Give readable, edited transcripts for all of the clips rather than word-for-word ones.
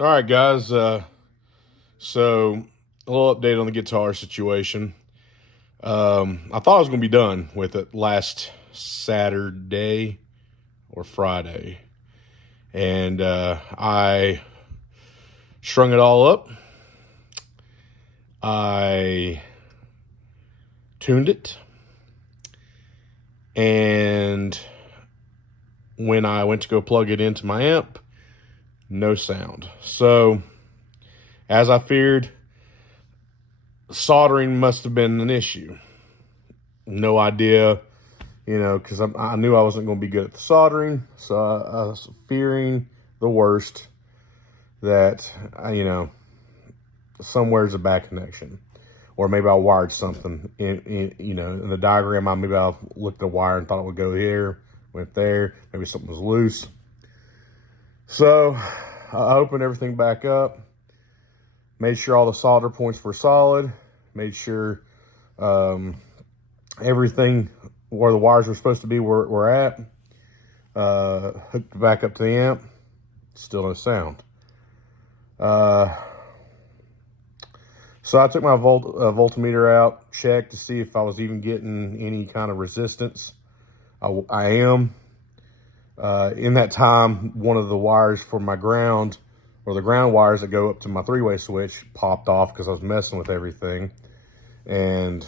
All right, guys. So a little update on the guitar situation. I thought I was going to be done with it last Saturday or Friday, and I strung it all up. I tuned it, and when I went to go plug it into my amp, no sound. So, as I feared, soldering must have been an issue. No idea, because I knew I wasn't going to be good at the soldering. So I was fearing the worst, that, somewhere's a bad connection. Or maybe I wired something in the diagram. Maybe I looked at the wire and thought it would go here, went there. Maybe something was loose. So I opened everything back up, made sure all the solder points were solid, made sure everything where the wires were supposed to be were at, hooked it back up to the amp, still no sound. So I took my voltmeter out, checked to see if I was even getting any kind of resistance. I am. In that time, one of the wires for my ground, or the ground wires that go up to my three-way switch, popped off because I was messing with everything. And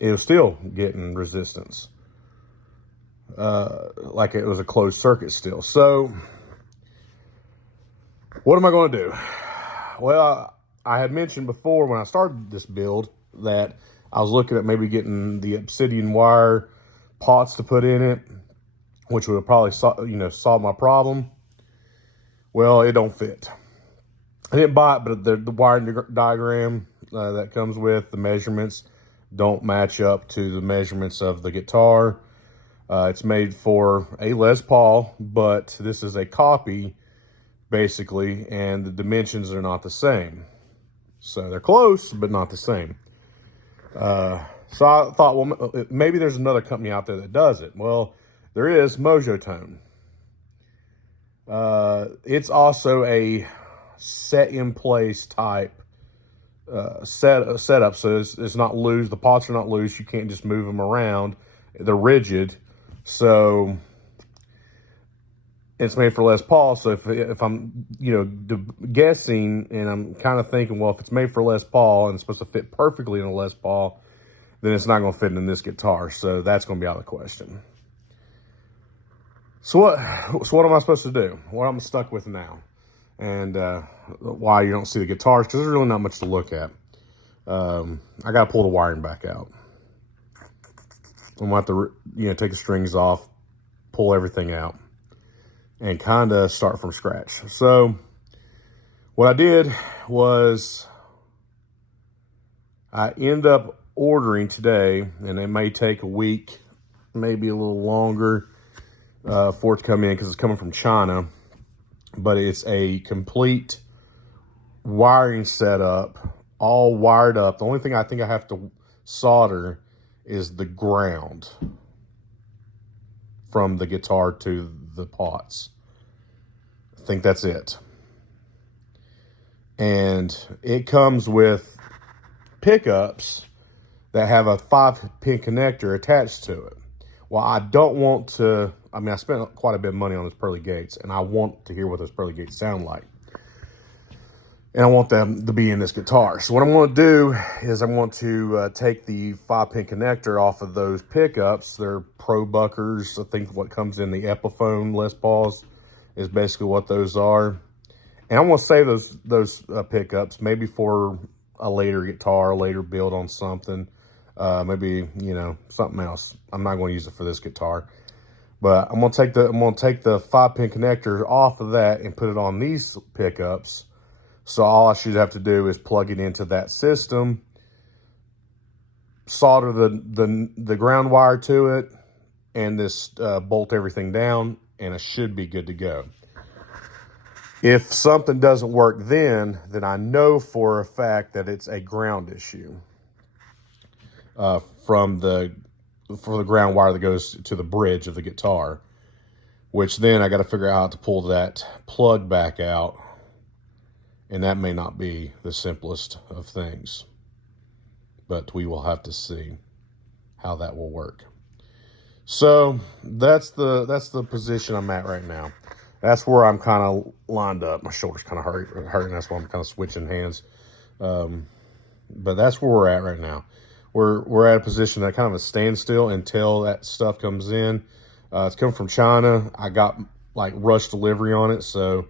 it was still getting resistance. Like it was a closed circuit still. So, what am I going to do? Well, I had mentioned before when I started this build that I was looking at maybe getting the obsidian wire pots to put in it, which would have probably solve my problem. Well, it don't fit. I didn't buy it, but the wiring diagram that comes with the measurements don't match up to the measurements of the guitar. It's made for a Les Paul, but this is a copy, basically, and the dimensions are not the same. So they're close, but not the same. So I thought, well, maybe there's another company out there that does it. Well, there is Mojo Tone. It's also a set-in-place type setup, so it's not loose. The pots are not loose. You can't just move them around. They're rigid, so it's made for Les Paul. So if I'm guessing, and I'm kind of thinking, well, if it's made for Les Paul and it's supposed to fit perfectly in a Les Paul, then it's not going to fit in this guitar. So that's going to be out of the question. So what am I supposed to do? What I'm stuck with now, and why you don't see the guitars, because there's really not much to look at. I got to pull the wiring back out. I'm going to have to take the strings off, pull everything out, and kind of start from scratch. So what I did was I end up ordering today, and it may take a week, maybe a little longer, for it to come in, because it's coming from China. But it's a complete wiring setup, all wired up. The only thing I think I have to solder is the ground from the guitar to the pots. I think that's it. And it comes with pickups that have a 5-pin connector attached to it. Well, I don't want to, I spent quite a bit of money on those pearly gates, and I want to hear what those pearly gates sound like. And I want them to be in this guitar. So what I'm going to do is I'm going to take the 5-pin connector off of those pickups. They're Pro Buckers. I think what comes in the Epiphone Les Pauls is basically what those are. And I'm going to save those pickups maybe for a later guitar, a later build on something. Maybe, something else. I'm not going to use it for this guitar. But I'm going to take the 5-pin connector off of that and put it on these pickups. So all I should have to do is plug it into that system, solder the ground wire to it, and this bolt everything down, and it should be good to go. If something doesn't work then I know for a fact that it's a ground issue for the ground wire that goes to the bridge of the guitar, which then I got to figure out how to pull that plug back out And that may not be the simplest of things, but we will have to see how that will work. So that's the position I'm at right now. That's where I'm kind of lined up. My shoulder's kind of hurting. That's why I'm kind of switching hands. But that's where we're at right now. We're at a position that kind of a standstill until that stuff comes in. It's coming from China. I got like rush delivery on it, so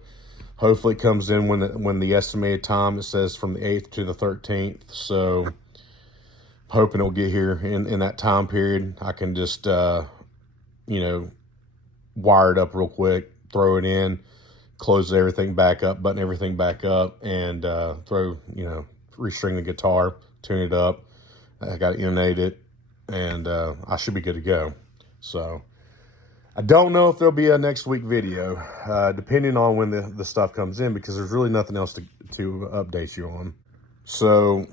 hopefully it comes in when the estimated time, it says from the 8th to the 13th. So I'm hoping it'll get here in that time period. I can just you know, wire it up real quick, throw it in, close everything back up, button everything back up, and restring the guitar, tune it up. I got to intonate it, and I should be good to go. So I don't know if there'll be a next week video, depending on when the stuff comes in, because there's really nothing else to update you on. So,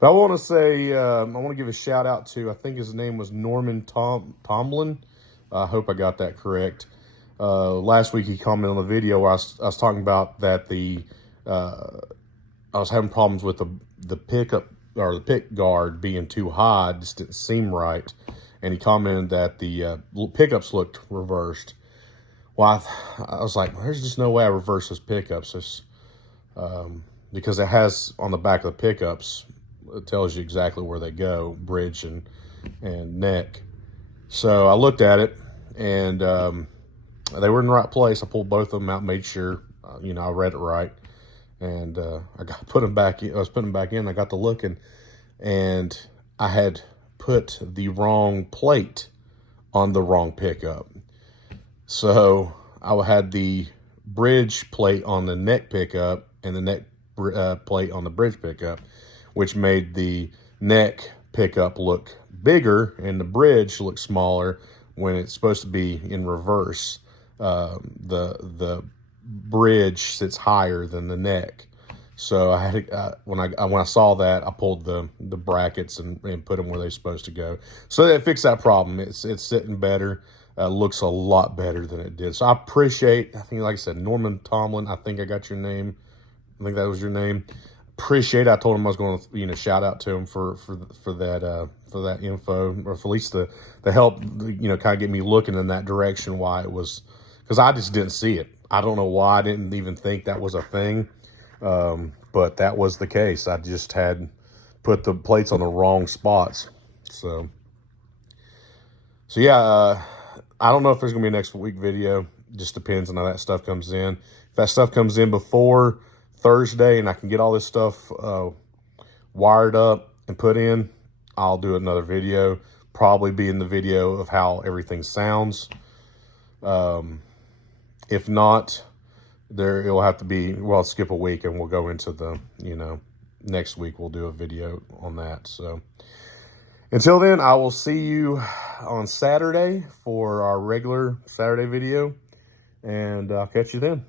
but I want to say, I want to give a shout out to, I think his name was Norman Tomlin. I hope I got that correct. Last week he commented on the video where I was talking about that I was having problems with the pickup or the pick guard being too high. It just didn't seem right. And he commented that the pickups looked reversed. Well, I was like, there's just no way I reverse those pickups. Because it has on the back of the pickups, it tells you exactly where they go, bridge and neck. So I looked at it, and they were in the right place. I pulled both of them out, made sure, I read it right. And I put them back in. I was putting them back in. I got to looking, and I had put the wrong plate on the wrong pickup. So I had the bridge plate on the neck pickup and the neck plate on the bridge pickup, which made the neck pickup look bigger and the bridge look smaller when it's supposed to be in reverse. The bridge sits higher than the neck. So I had when I saw that, I pulled the brackets and put them where they're supposed to go. So that fixed that problem. It's sitting better. Looks a lot better than it did. So I appreciate, I think, like I said, Norman Tomlin, I think I got your name. I think that was your name. Appreciate it. I told him I was going to, shout out to him for that info, or for at least the help, kind of get me looking in that direction, why it was, because I just didn't see it. I don't know why I didn't even think that was a thing. But that was the case. I just had put the plates on the wrong spots. So yeah, I don't know if there's gonna be a next week video. Just depends on how that stuff comes in. If that stuff comes in before Thursday and I can get all this stuff wired up and put in, I'll do another video. Probably be in the video of how everything sounds. If not, it will have to be, skip a week and we'll go into the, next week we'll do a video on that. So until then, I will see you on Saturday for our regular Saturday video, and I'll catch you then.